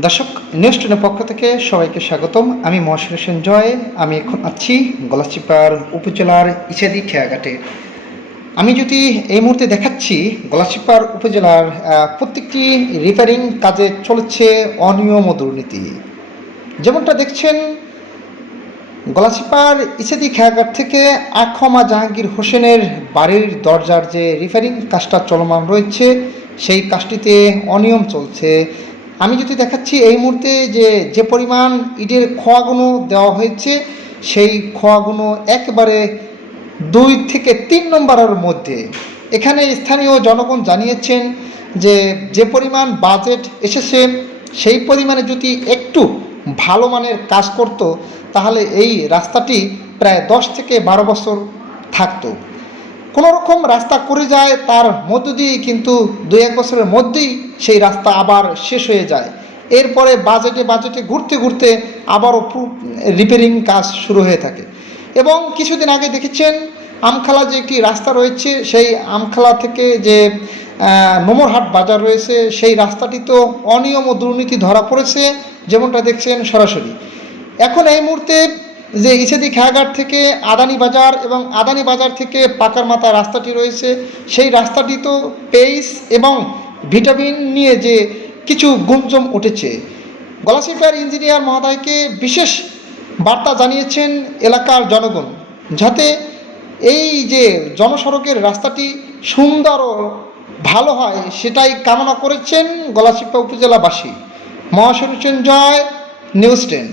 দর্শক, নিউজ টেনের পক্ষ থেকে সবাইকে স্বাগতম। আমি মহাশূন্য সঞ্জয়। আমি এখন আছি গলাচিপার উপজেলার ইছাদি খেয়াঘাটে। আমি যদি এই মুহূর্তে দেখাচ্ছি গলাচিপার উপজেলার প্রত্যেকটি রিপেয়ারিং কাজে চলেছে অনিয়ম ও দুর্নীতি। যেমনটা দেখছেন, গলাচিপার ইছাদি খেয়াঘাট থেকে আখমা জাহাঙ্গীর হোসেনের বাড়ির দরজার যে রিপেয়ারিং কাজটা চলমান রয়েছে, সেই কাজটিতে অনিয়ম চলছে। আমি যদি দেখাচ্ছি এই মুহূর্তে যে পরিমাণ ইটের খোয়াগুলো দেওয়া হয়েছে, সেই খোয়াগুলো একবারে 2 থেকে 3 নম্বরের মধ্যে। এখানে স্থানীয় জনগণ জানিয়েছেন যে পরিমাণ বাজেট এসেছে, সেই পরিমাণে যদি একটু ভালো মানের কাজ করত, তাহলে এই রাস্তাটি প্রায় 10 থেকে 12 বছর থাকতো। কোনো রকম রাস্তা করে যায়, তার মধ্য দিয়েই কিন্তু 2-1 বছরের মধ্যেই সেই রাস্তা আবার শেষ হয়ে যায়। এরপরে বাজেটে ঘুরতে ঘুরতে আবারও রিপেয়ারিং কাজ শুরু হয়ে থাকে। এবং কিছুদিন আগে দেখেছেন, আমখালা যে একটি রাস্তা রয়েছে, সেই আমখালা থেকে যে নোমরহাট বাজার রয়েছে, সেই রাস্তাটি তো অনিয়ম ও দুর্নীতি ধরা পড়েছে, যেমনটা দেখছেন সরাসরি। এখন এই মুহূর্তে যে ইছাদি খেয়াঘাট থেকে আদানি বাজার এবং আদানি বাজার থেকে পাকার মাথা রাস্তাটি রয়েছে, সেই রাস্তাটি তো পেইস এবং ভিটামিন নিয়ে যে কিছু গুঞ্জন উঠেছে। গলাচিপার ইঞ্জিনিয়ার মহোদয়কে বিশেষ বার্তা জানিয়েছেন এলাকার জনগণ, যাতে এই যে জনসড়কের রাস্তাটি সুন্দর ও ভালো হয়, সেটাই কামনা করেছেন গলাচিপা উপজেলাবাসী। মহাশূন্য সঞ্জয়, নিউজ 10।